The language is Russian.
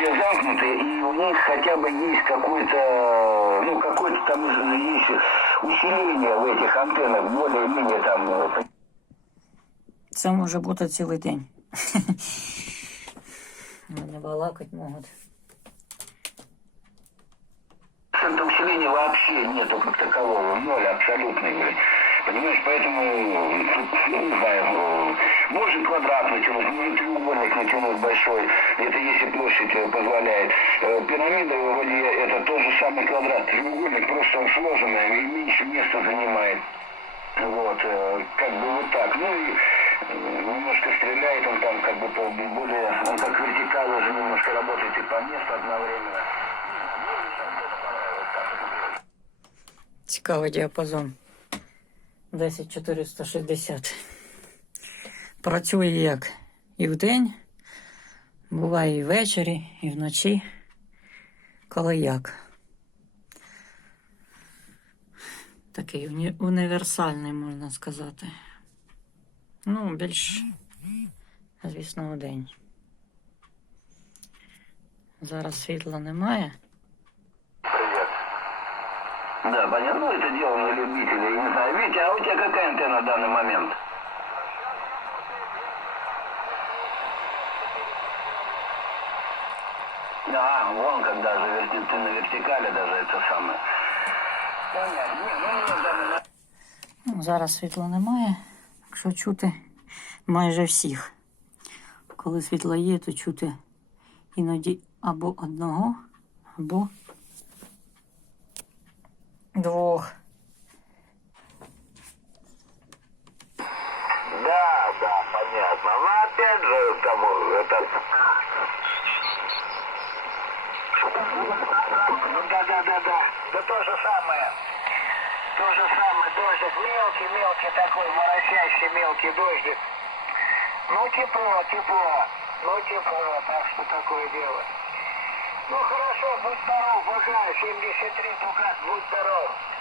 все замкнуты, и у них хотя бы есть какой-то, ну, какое-то там есть усиление в этих антеннах, более-менее там, э, Це може бути цілий день. Вони балакать можуть. Процента усиления вообще нету как такового, ноль абсолютный, блин. Понимаешь, поэтому, ну, не знаю, э, можно квадрат натянуть, можно треугольник натянуть большой, это если площадь э, позволяет. Э, Пирамида, вроде, это тот же самый квадрат, треугольник, просто он сложенный и меньше места занимает. Вот, э, как бы вот так. Ну и э, немножко стреляет он там, как бы по более, он как вертикал уже немножко работает и по месту одновременно. Цікавий діапазон. 10460. Працює як і вдень, буває і ввечері, і вночі. Коли як. Такий уні- універсальний, можна сказати. Ну, більш, звісно, вдень. Зараз світла немає. Привет. Да, понятно, ну, это дело на любителей. Не знаю, Витя, а у тебя какая антенна в данный момент? Да, вон как даже верти- ты на вертикали даже это самое. Понятно. Не, ну, мне в данный момент- Ну, зараз світла немає, так що чути майже всіх. Коли світло є, то чути іноді або одного, або двох. Да, да, понятно. Но опять же, там это... Ну да, да, да, да. Да то же самое. То же самое, дождик, мелкий-мелкий такой, моросящий мелкий дождик. Ну тепло, тепло, ну тепло, так что такое дело. Ну хорошо, будь здоров, пока, 73 Тукат, будь здоров.